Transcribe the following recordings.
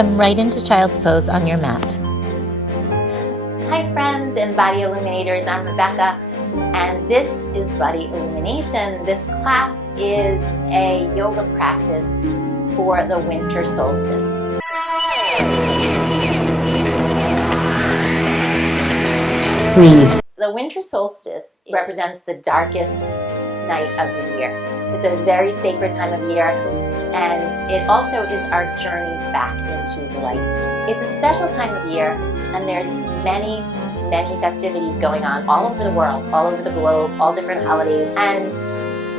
Come right into child's pose on your mat. Hi friends and Body Illuminators, I'm Rebecca, and this is Body Illumination. This class is a yoga practice for the Winter Solstice. Breathe. The Winter Solstice represents the darkest night of the year. It's a very sacred time of year, and it also is our journey back into light. It's a special time of year, and there's many festivities going on all over the world, all over the globe, all different holidays, and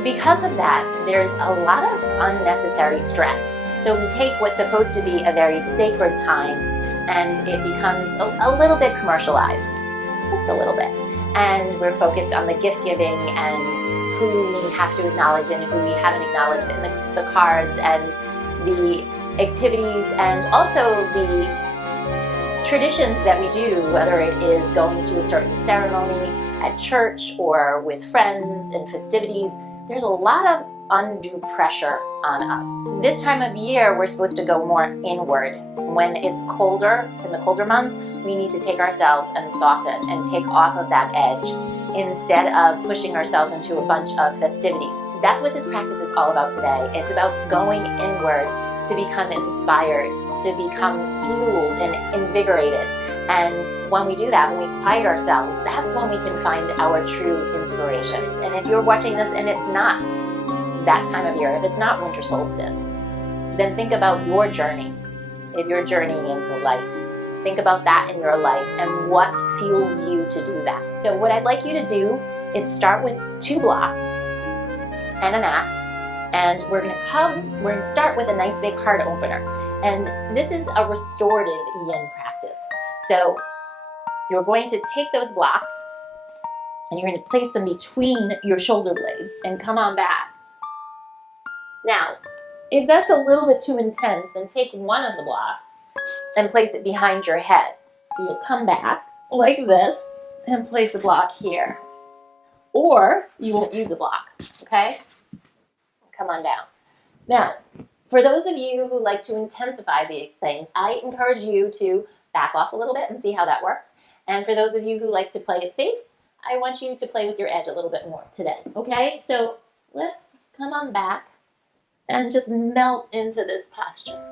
because of that, there's a lot of unnecessary stress. So we take what's supposed to be a very sacred time, and it becomes a little bit commercialized, just a little bit. And we're focused on the gift giving and who we have to acknowledge and who we haven't acknowledged, and the cards and the activities, and also the traditions that we do, whether it is going to a certain ceremony at church or with friends and festivities. There's a lot of undue pressure on us. This time of year, we're supposed to go more inward. When it's colder, in the colder months, we need to take ourselves and soften and take off of that edge instead of pushing ourselves into a bunch of festivities. That's what this practice is all about today. It's about going inward to become inspired, to become fueled and invigorated. And when we do that, when we quiet ourselves, that's when we can find our true inspiration. And if you're watching this and it's not that time of year, if it's not Winter Solstice, then think about your journey. If you're journeying into light, think about that in your life and what fuels you to do that. So what I'd like you to do is start with 2 blocks and a mat. And we're gonna start with a nice big heart opener. And this is a restorative yin practice. So you're going to take those blocks and you're going to place them between your shoulder blades and come on back. Now, if that's a little bit too intense, then take one of the blocks and place it behind your head. So you'll come back like this and place a block here. Or you won't use a block, okay? Come on down. Now, for those of you who like to intensify these things, I encourage you to back off a little bit and see how that works. And for those of you who like to play it safe, I want you to play with your edge a little bit more today, okay? So let's come on back and just melt into this posture.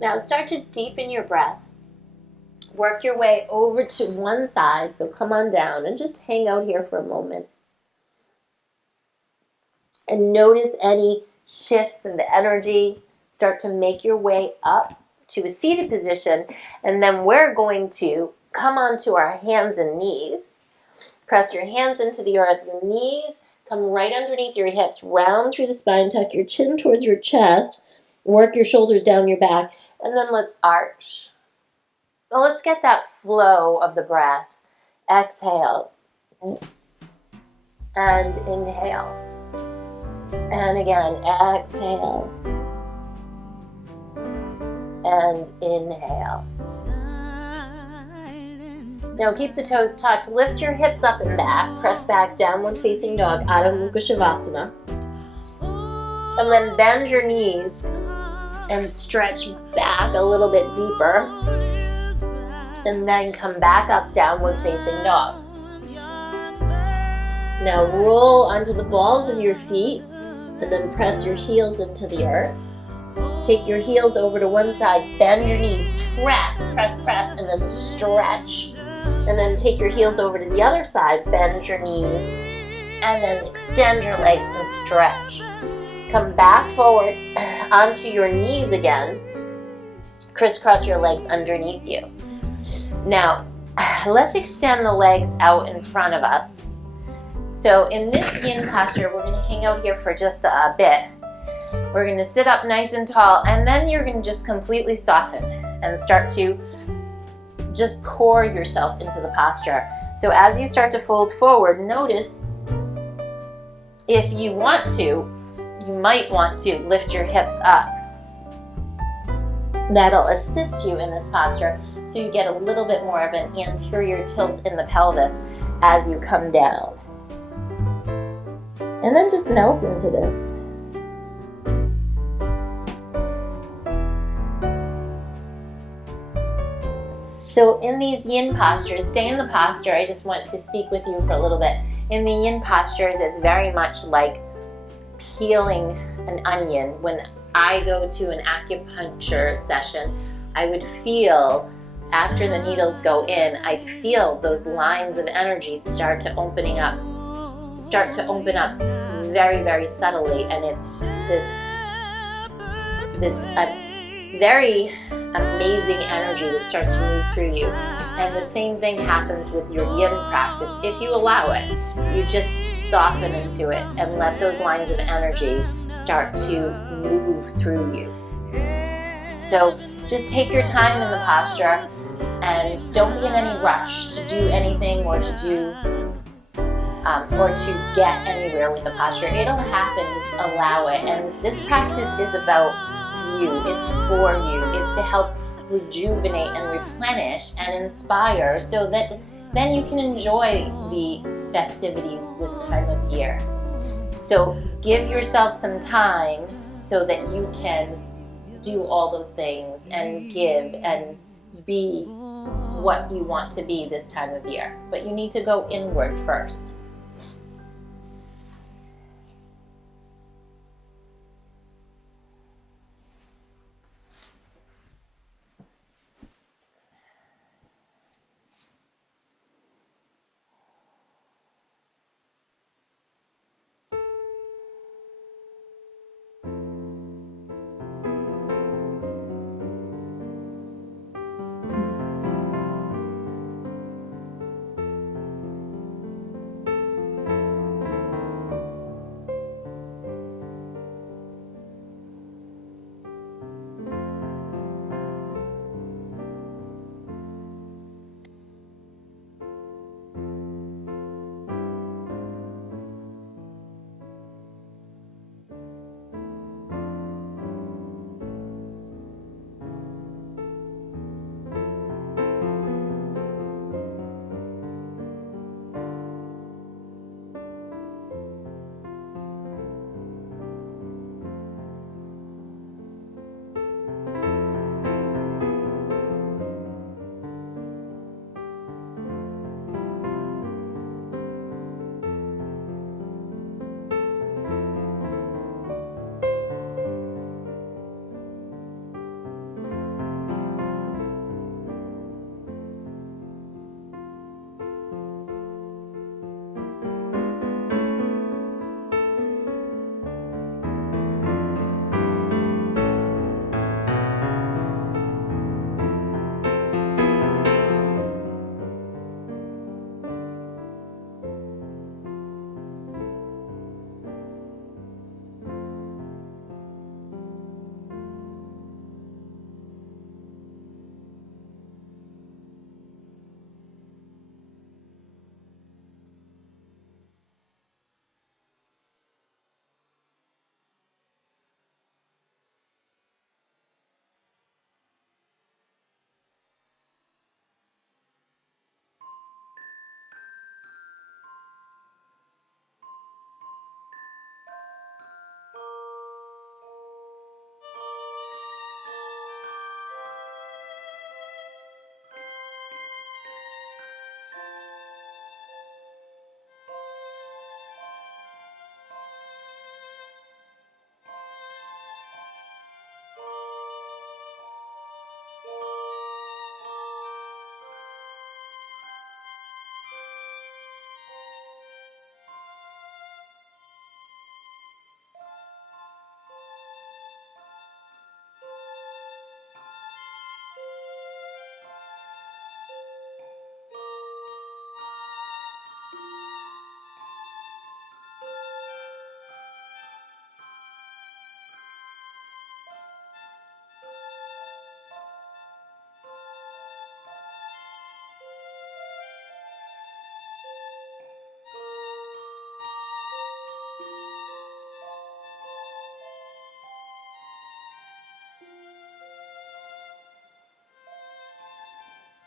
Now start to deepen your breath. Work your way over to one side, so come on down and just hang out here for a moment. And notice any shifts in the energy. Start to make your way up to a seated position, and then we're going to come onto our hands and knees. Press your hands into the earth, your knees come right underneath your hips, round through the spine, tuck your chin towards your chest, work your shoulders down your back, and then let's arch. Well, let's get that flow of the breath. Exhale. And inhale. And again, exhale. And inhale. Now keep the toes tucked. Lift your hips up and back. Press back, downward facing dog, Adho Mukha Shavasana. And then bend your knees and stretch back a little bit deeper. And then come back up, downward facing dog. Now roll onto the balls of your feet and then press your heels into the earth. Take your heels over to one side, bend your knees, press, and then stretch. And then take your heels over to the other side, bend your knees, and then extend your legs and stretch. Come back forward onto your knees again. Crisscross your legs underneath you. Now, let's extend the legs out in front of us. So in this yin posture, we're going to hang out here for just a bit. We're going to sit up nice and tall, and then you're going to just completely soften and start to just pour yourself into the posture. So as you start to fold forward, notice if you want to, you might want to lift your hips up. That'll assist you in this posture so you get a little bit more of an anterior tilt in the pelvis as you come down. And then just melt into this. So in these yin postures, stay in the posture. I just want to speak with you for a little bit. In the yin postures, it's very much like peeling an onion. When I go to an acupuncture session, I would feel, after the needles go in, I'd feel those lines of energy start to open up very, very subtly, and it's this very amazing energy that starts to move through you. And the same thing happens with your yin practice. If you allow it, you just soften into it and let those lines of energy start to move through you. So just take your time in the posture and don't be in any rush to do anything or to get anywhere with the posture. It'll happen, just allow it. And this practice is about you, it's for you, it's to help rejuvenate and replenish and inspire so that then you can enjoy the festivities this time of year. So give yourself some time so that you can do all those things and give and be what you want to be this time of year. But you need to go inward first.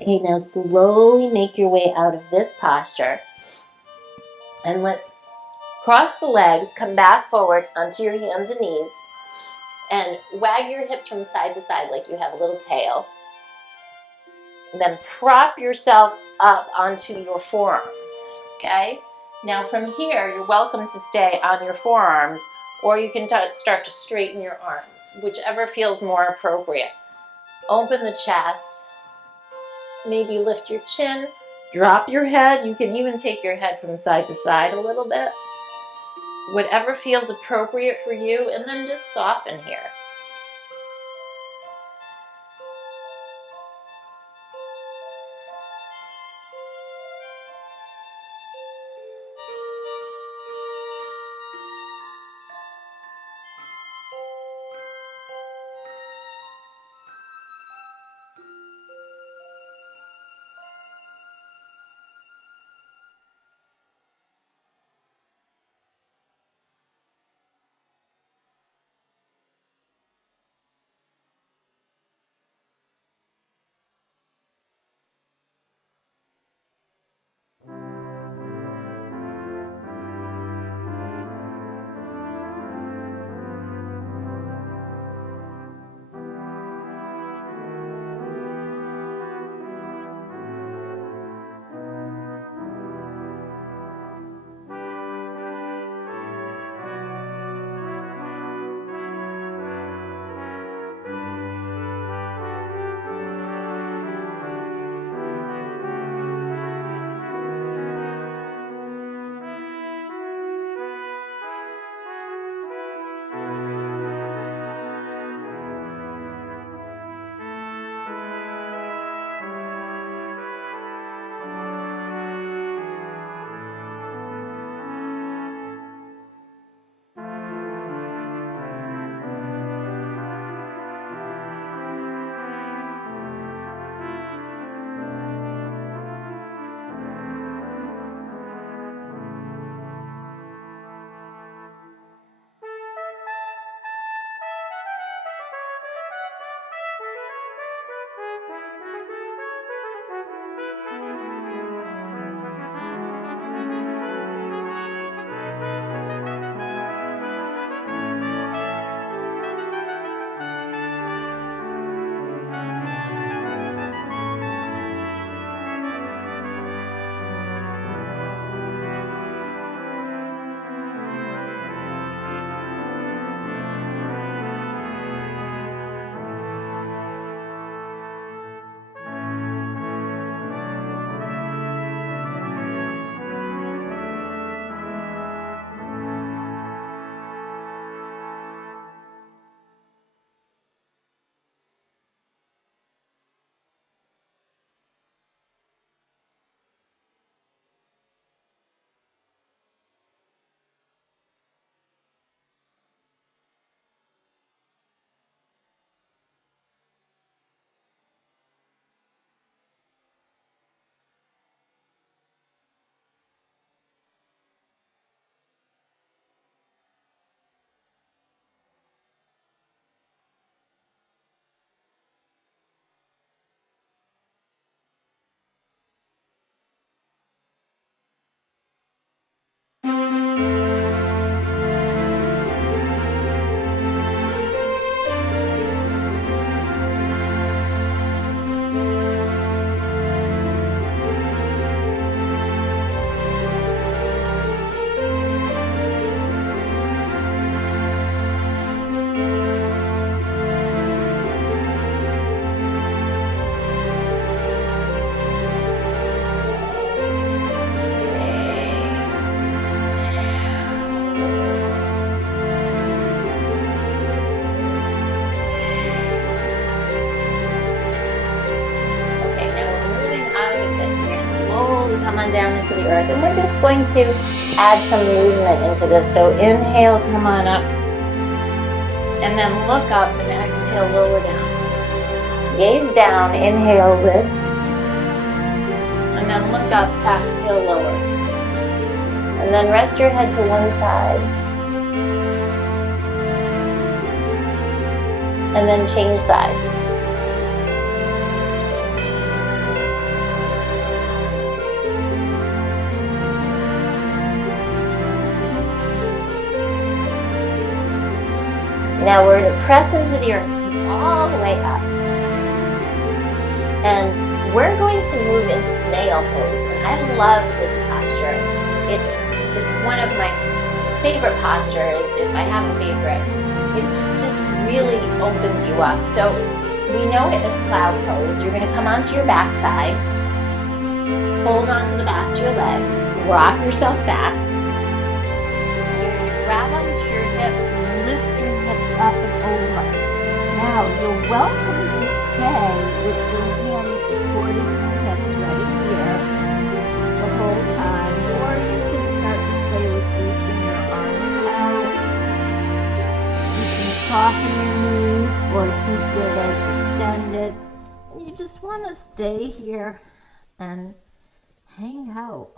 Okay, now slowly make your way out of this posture. And let's cross the legs, come back forward onto your hands and knees, and wag your hips from side to side like you have a little tail. And then prop yourself up onto your forearms, okay? Now from here, you're welcome to stay on your forearms, or you can start to straighten your arms, whichever feels more appropriate. Open the chest. Maybe lift your chin, drop your head. You can even take your head from side to side a little bit. Whatever feels appropriate for you, and then just soften here. Down into the earth, and we're just going to add some movement into this. So inhale, come on up, and then look up and exhale, lower down. Gaze down, inhale, lift, and then look up, exhale, lower. And then rest your head to one side, and then change sides. Now we're going to press into the earth all the way up. And we're going to move into snail pose. And I love this posture. It's one of my favorite postures, if I have a favorite. It just really opens you up. So we know it as cloud pose. You're going to come onto your back side, hold onto the backs of your legs, rock yourself back. You're going to grab onto your hips and lift your hips up and over. Now you're welcome to stay with your hands supporting your hips right here the whole time, or you can start to play with reaching your arms out. You can soften your knees or keep your legs extended. You just want to stay here and hang out.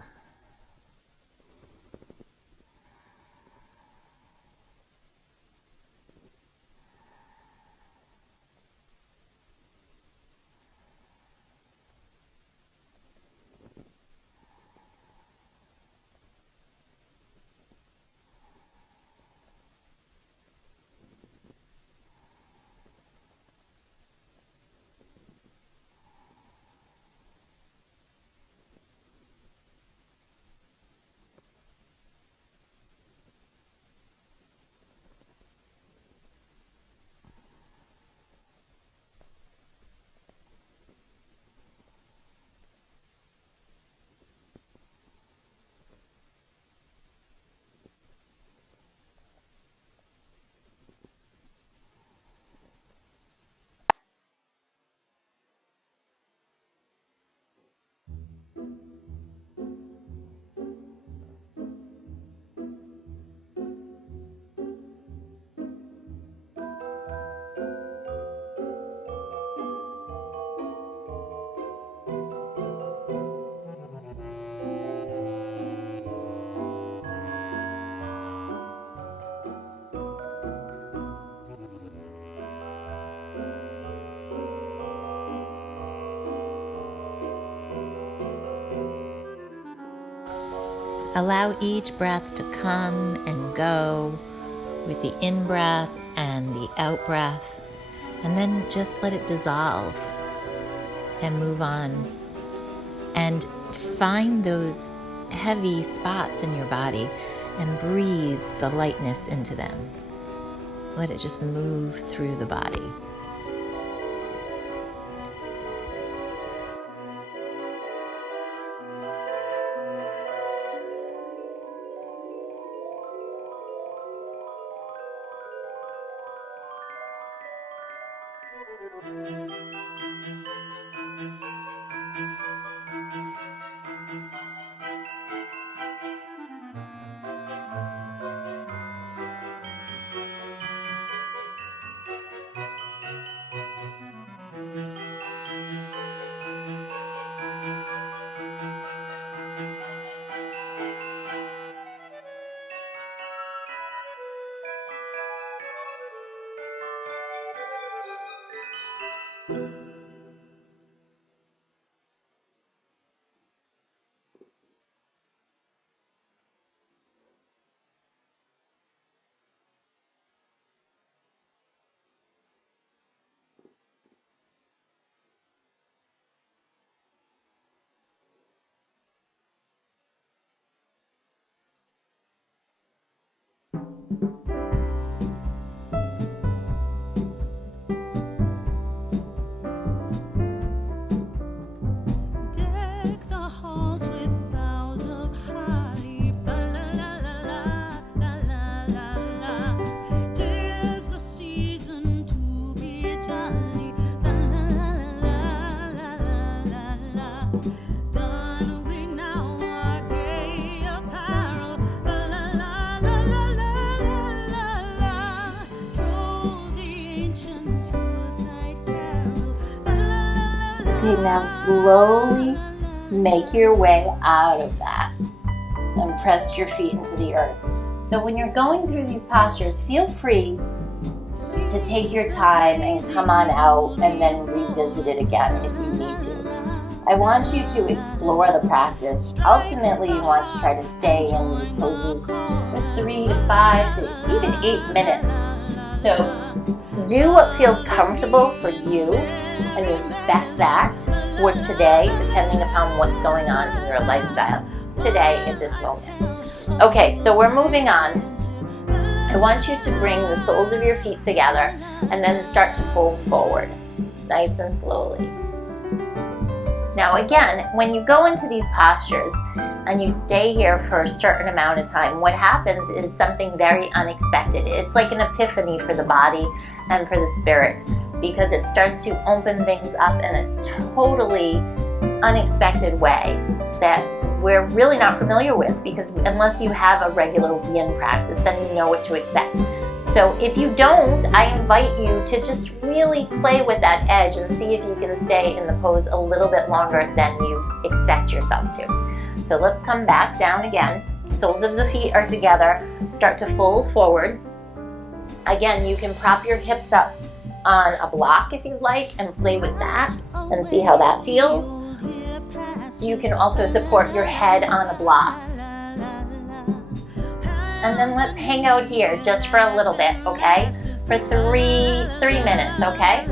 Allow each breath to come and go with the in-breath and the out-breath, and then just let it dissolve and move on. And find those heavy spots in your body and breathe the lightness into them. Let it just move through the body. Okay, now slowly make your way out of that and press your feet into the earth. So when you're going through these postures, feel free to take your time and come on out and then revisit it again if you need to. I want you to explore the practice. Ultimately, you want to try to stay in these poses for 3 to 5 to even 8 minutes. So Do what feels comfortable for you and respect that for today, depending upon what's going on in your lifestyle today at this moment. Okay, so we're moving on. I want you to bring the soles of your feet together and then start to fold forward, nice and slowly. Now again, when you go into these postures and you stay here for a certain amount of time, what happens is something very unexpected. It's like an epiphany for the body and for the spirit, because it starts to open things up in a totally unexpected way that we're really not familiar with, because unless you have a regular yin practice, then you know what to expect. So if you don't, I invite you to just really play with that edge and see if you can stay in the pose a little bit longer than you expect yourself to. So let's come back down again. Soles of the feet are together. Start to fold forward. Again, you can prop your hips up on a block if you'd like and play with that and see how that feels. You can also support your head on a block. And then let's hang out here just for a little bit, okay? For three minutes, okay?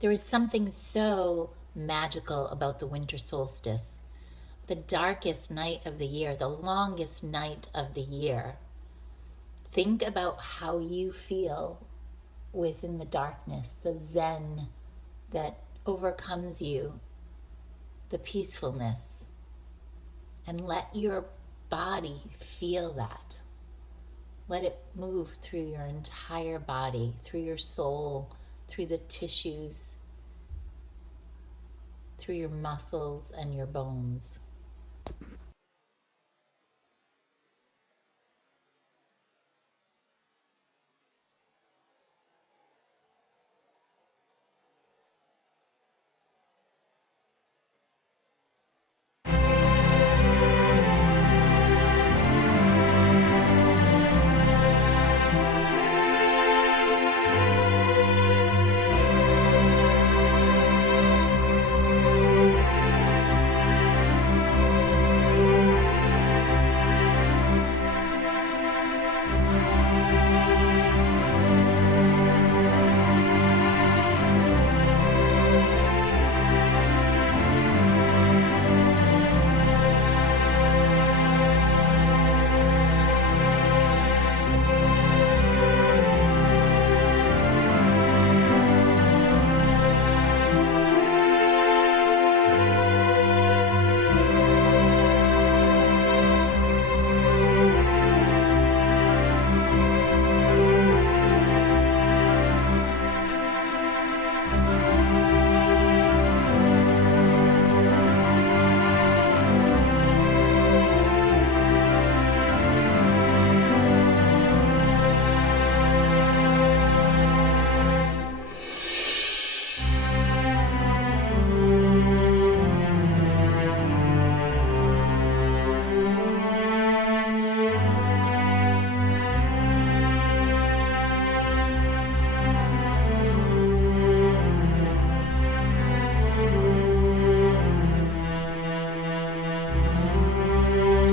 There is something so magical about the winter solstice, the darkest night of the year, the longest night of the year. Think about how you feel within the darkness, the zen that overcomes you, the peacefulness, and let your body feel that. Let it move through your entire body, through your soul, through the tissues, through your muscles and your bones.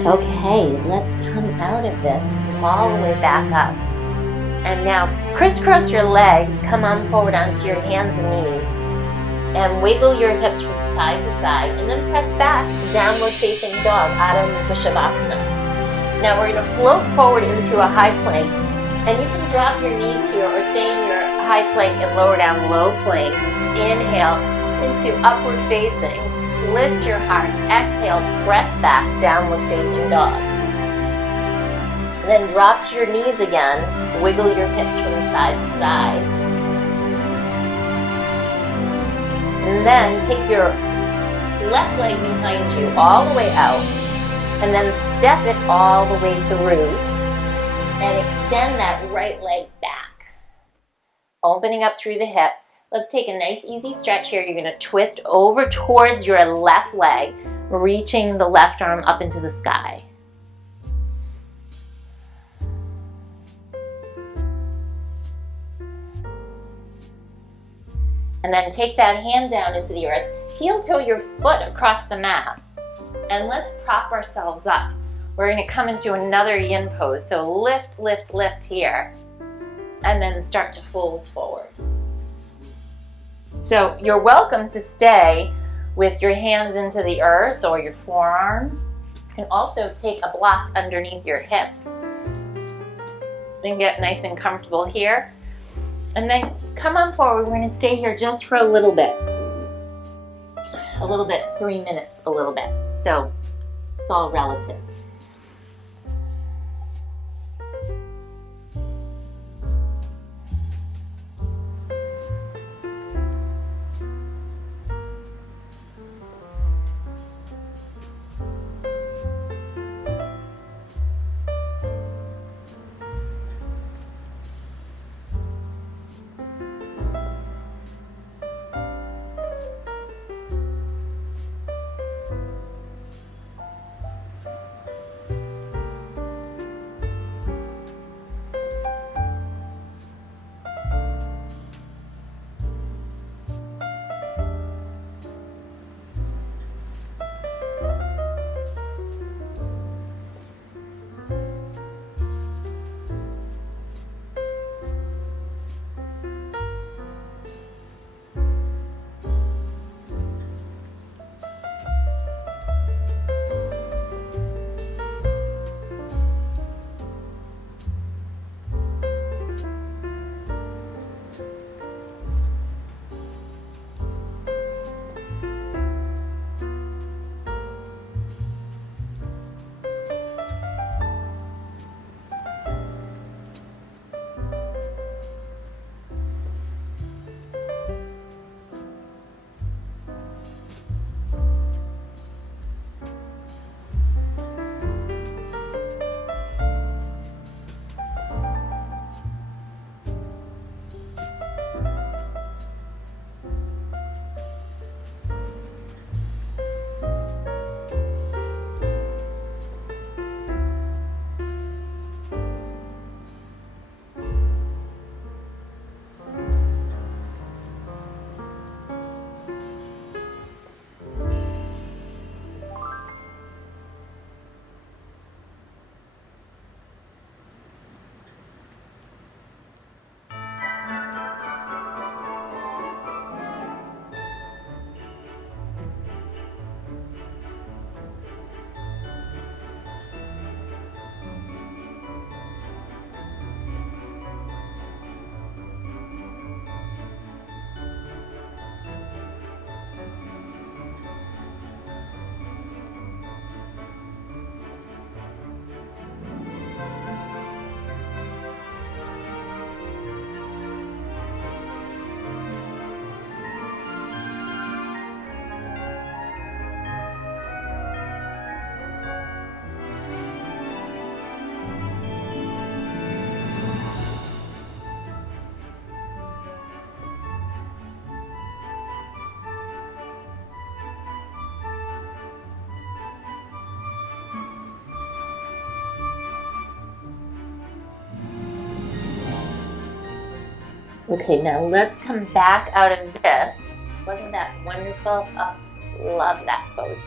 Okay, let's come out of this, come all the way back up. And now crisscross your legs, come on forward onto your hands and knees, and wiggle your hips from side to side, and then press back, downward facing dog, Adho Mukha Shavasana. Now we're going to float forward into a high plank, and you can drop your knees here or stay in your high plank and lower down low plank. Inhale into upward facing. Lift your heart. Exhale, press back, downward facing dog. Then drop to your knees again. Wiggle your hips from side to side. And then take your left leg behind you all the way out, and then step it all the way through, and extend that right leg back, opening up through the hip. Let's take a nice easy stretch here. You're going to twist over towards your left leg, reaching the left arm up into the sky. And then take that hand down into the earth. Heel toe your foot across the mat. And let's prop ourselves up. We're going to come into another yin pose. So lift, lift, lift here. And then start to fold forward. So you're welcome to stay with your hands into the earth or your forearms. You can also take a block underneath your hips and get nice and comfortable here. And then come on forward. We're going to stay here just for a little bit. 3 minutes, a little bit. So it's all relative. Okay, now let's come back out of this. Wasn't that wonderful? Oh, love that pose.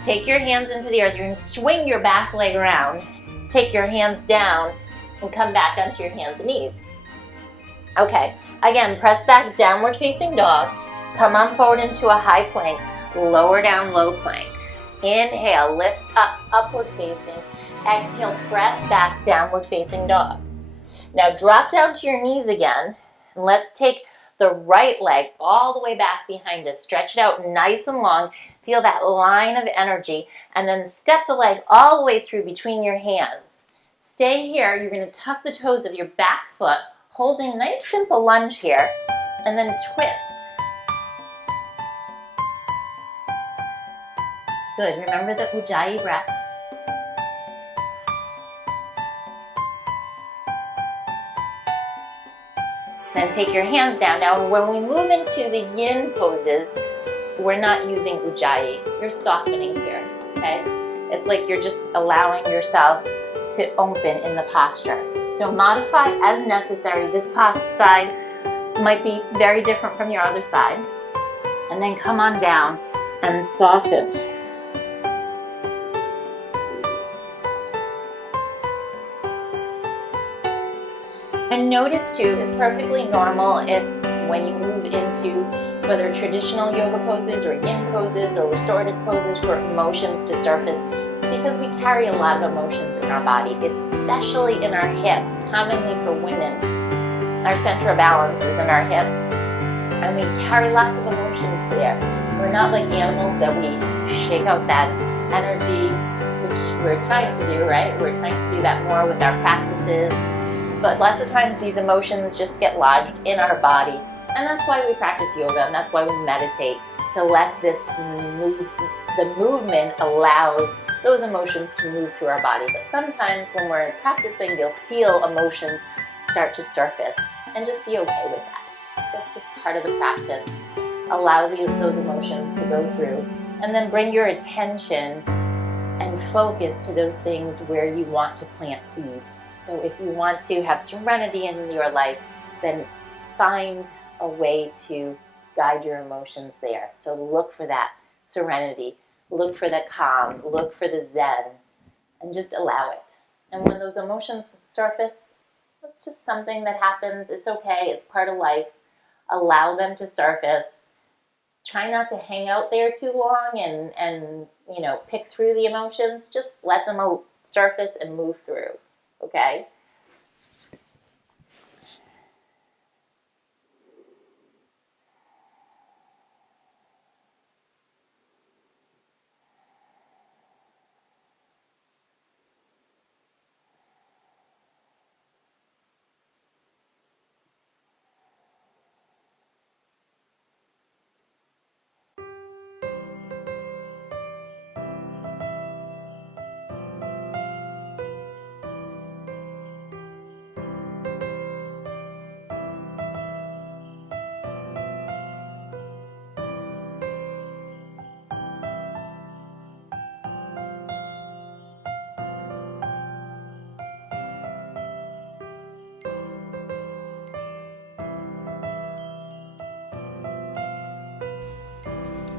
Take your hands into the earth. You're going to swing your back leg around. Take your hands down and come back onto your hands and knees. Okay, again, press back, downward facing dog. Come on forward into a high plank. Lower down, low plank. Inhale, lift up, upward facing. Exhale, press back, downward facing dog. Now drop down to your knees again. And let's take the right leg all the way back behind us. Stretch it out nice and long. Feel that line of energy. And then step the leg all the way through between your hands. Stay here. You're going to tuck the toes of your back foot, holding a nice simple lunge here. And then twist. Good. Remember the Ujjayi breath. Then take your hands down. Now, when we move into the yin poses, we're not using Ujjayi. You're softening here, okay? It's like you're just allowing yourself to open in the posture. So modify as necessary. This side might be very different from your other side. And then come on down and soften. And notice too, it's perfectly normal if when you move into whether traditional yoga poses or yin poses or restorative poses for emotions to surface, because we carry a lot of emotions in our body, especially in our hips. Commonly for women, our center of balance is in our hips, and we carry lots of emotions there. We're not like animals that we shake out that energy, which we're trying to do, right? We're trying to do that more with our practices. But lots of times these emotions just get lodged in our body. And that's why we practice yoga, and that's why we meditate, to let this the movement allows those emotions to move through our body. But sometimes when we're practicing, you'll feel emotions start to surface, and just be okay with that. That's just part of the practice. Allow those emotions to go through, and then bring your attention and focus to those things where you want to plant seeds. So if you want to have serenity in your life, then find a way to guide your emotions there. So look for that serenity, look for the calm, look for the zen, and just allow it. And when those emotions surface, it's just something that happens. It's okay. It's part of life. Allow them to surface. Try not to hang out there too long and pick through the emotions. Just let them surface and move through. Okay?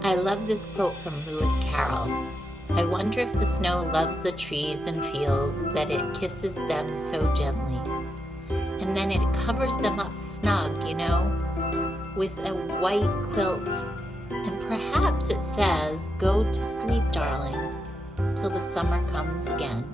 I love this quote from Lewis Carroll. I wonder if the snow loves the trees and feels that it kisses them so gently. And then it covers them up snug, with a white quilt. And perhaps it says, "Go to sleep, darlings, till the summer comes again."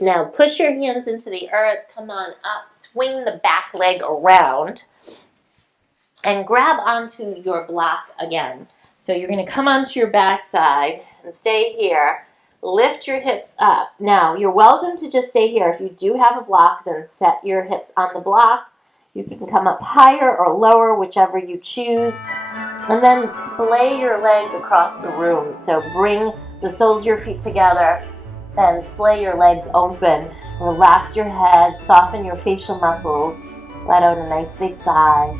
Now push your hands into the earth, come on up, swing the back leg around, and grab onto your block again. So you're going to come onto your back side and stay here. Lift your hips up. Now, you're welcome to just stay here. If you do have a block, then set your hips on the block. You can come up higher or lower, whichever you choose. And then splay your legs across the room. So bring the soles of your feet together and splay your legs open. Relax your head, soften your facial muscles. Let out a nice big sigh.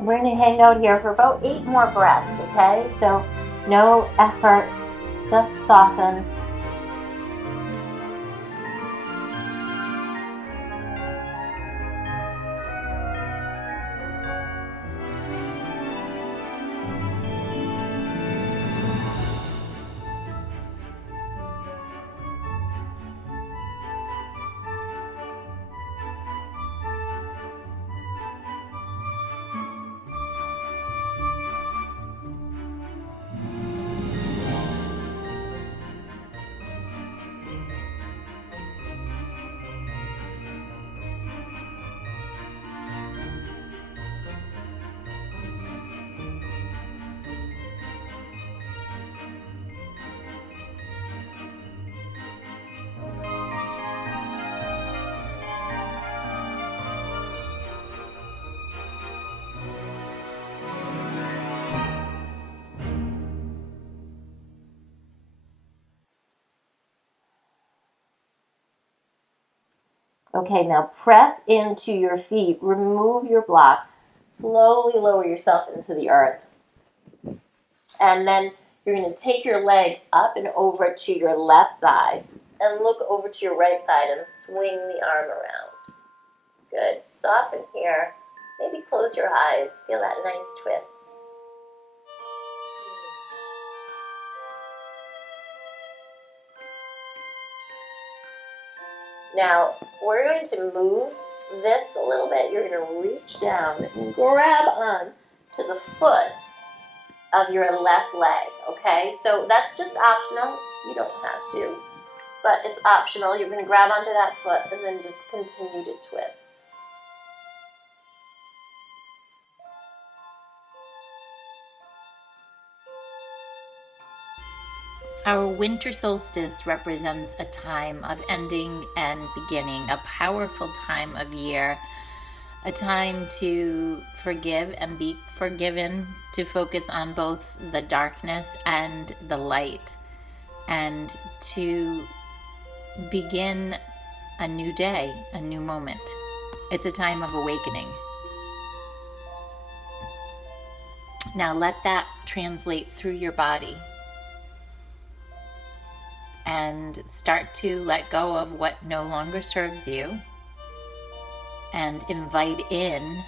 We're going to hang out here for about 8 more breaths, okay? So no effort, just soften. Okay, now press into your feet. Remove your block. Slowly lower yourself into the earth. And then you're going to take your legs up and over to your left side. And look over to your right side and swing the arm around. Good. Soften here. Maybe close your eyes. Feel that nice twist. Now, we're going to move this a little bit. You're going to reach down and grab on to the foot of your left leg, okay? So that's just optional. You don't have to, but it's optional. You're going to grab onto that foot and then just continue to twist. Our winter solstice represents a time of ending and beginning, a powerful time of year, a time to forgive and be forgiven, to focus on both the darkness and the light, and to begin a new day, a new moment. It's a time of awakening. Now let that translate through your body. And start to let go of what no longer serves you and invite in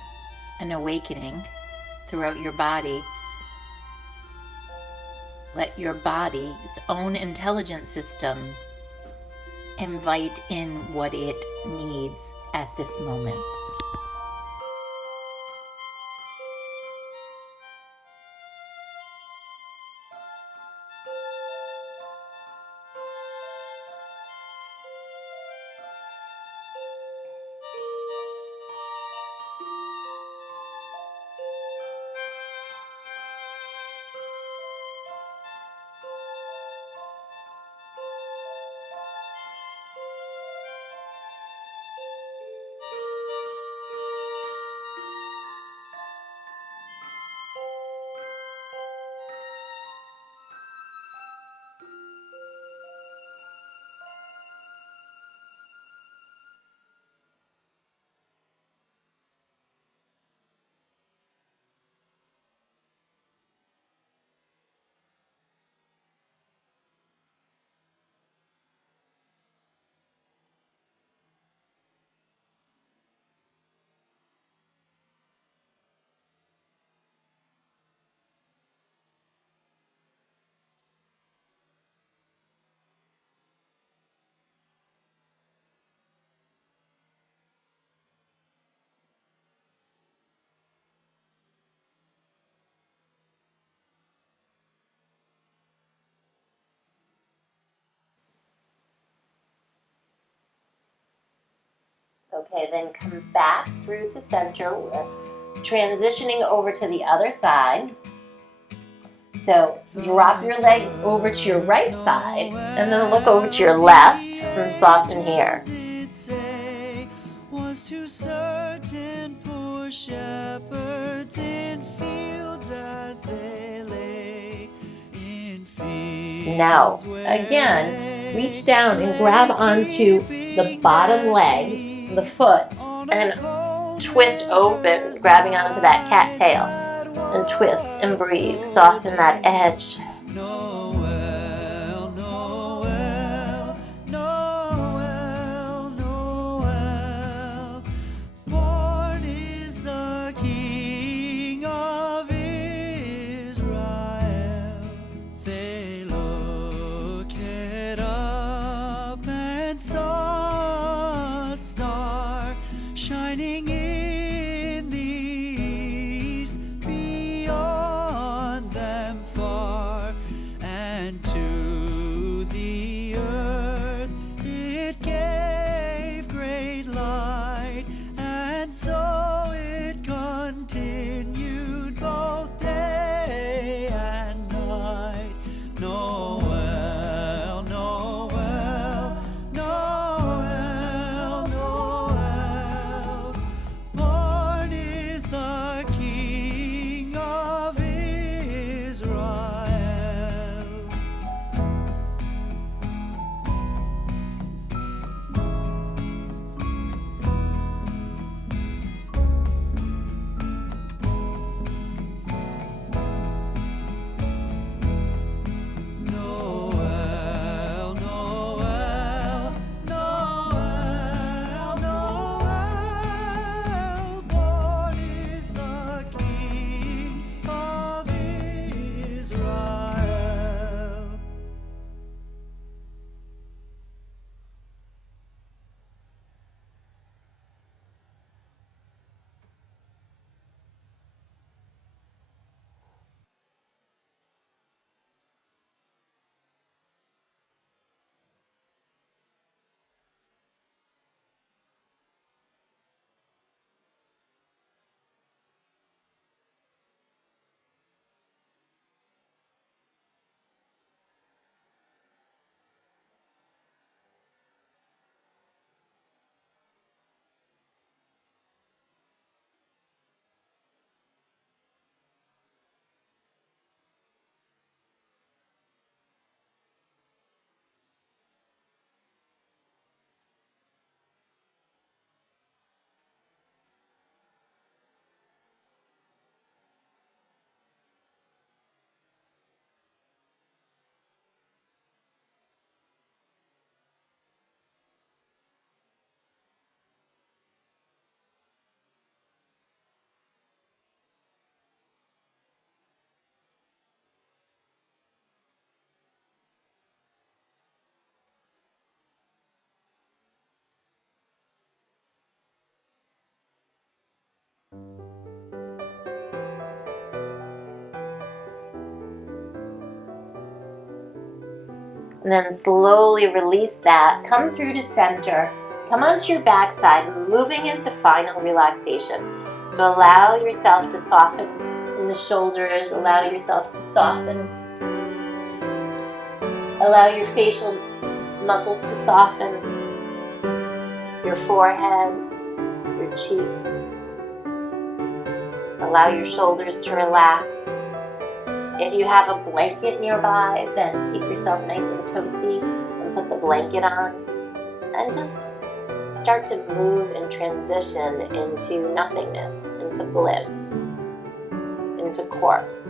an awakening throughout your body. Let your body's own intelligence system invite in what it needs at this moment. Okay, then come back through to center. We're transitioning over to the other side. So drop your legs over to your right side and then look over to your left and soften here. Was to certain poor shepherds in fields as they lay in fields. Now, again, reach down and grab onto the bottom leg, the foot, and twist open, grabbing onto that cat tail. And twist and breathe. Soften that edge. Noel, Noel, Noel, Noel. Born is the King of Israel. They looked up and saw a star shining in the east. Beyond them far, and to the earth it gave great light, and so it continued both day and night. Noel, Noel, Noel, Noel. Born is the King of Israel. Noel, Noel, Noel, Noel. Born is the King of Israel. And then slowly release that. Come through to center. Come onto your backside, moving into final relaxation. So allow yourself to soften in the shoulders. Allow yourself to soften. Allow your facial muscles to soften. Your forehead, your cheeks. Allow your shoulders to relax. If you have a blanket nearby, then keep yourself nice and toasty and put the blanket on. And just start to move and transition into nothingness, into bliss, into corpse.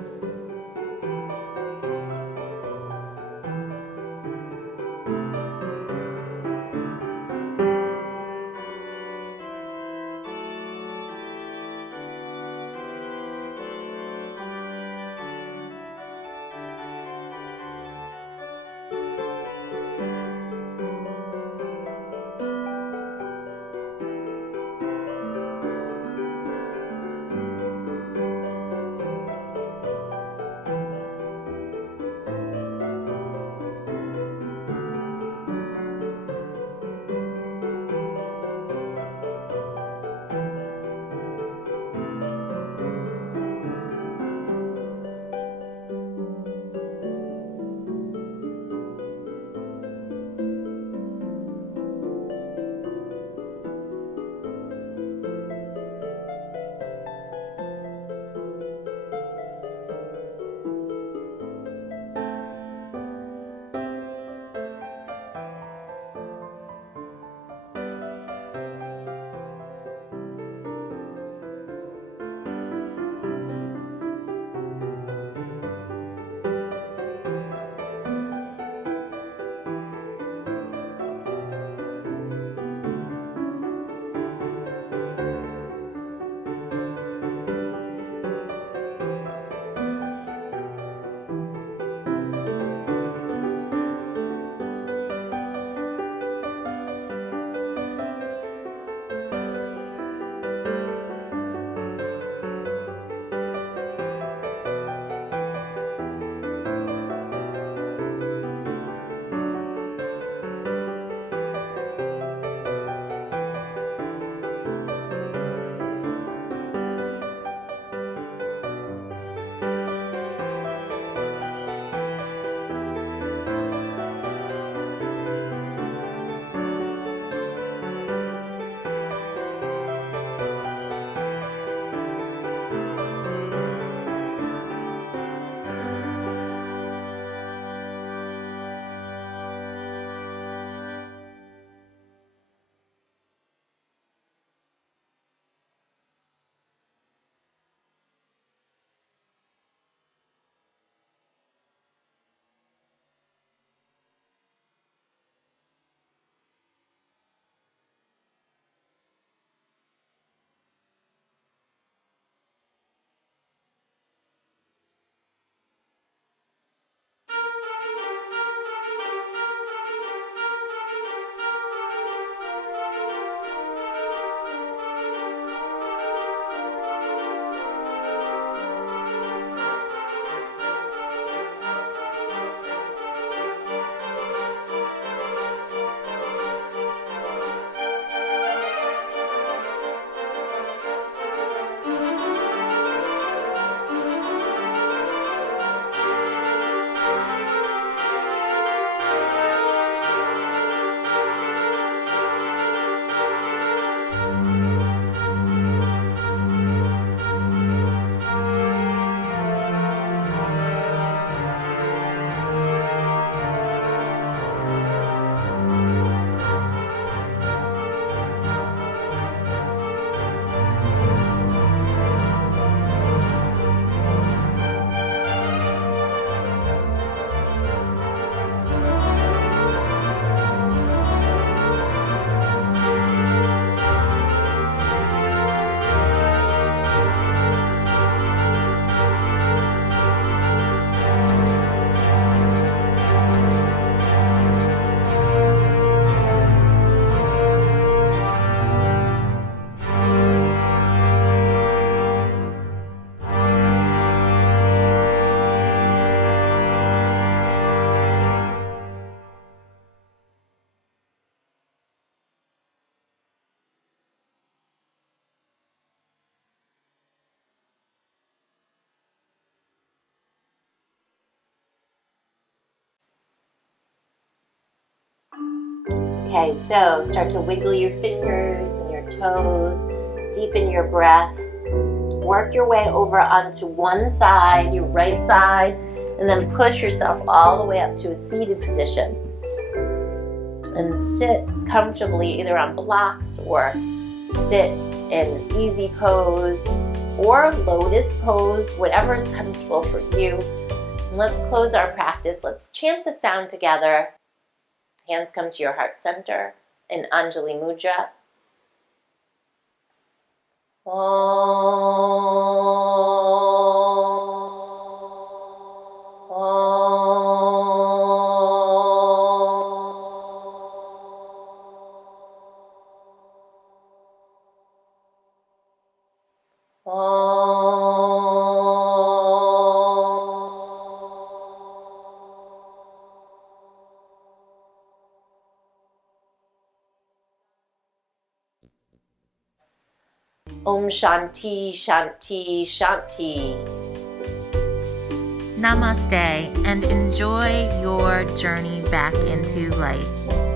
Okay, so start to wiggle your fingers and your toes, deepen your breath. Work your way over onto one side, your right side, and then push yourself all the way up to a seated position. And sit comfortably either on blocks or sit in easy pose or lotus pose, whatever is comfortable for you. And let's close our practice. Let's chant the sound together. Hands come to your heart center in Anjali Mudra. Om Shanti, Shanti, Shanti. Namaste, and enjoy your journey back into light.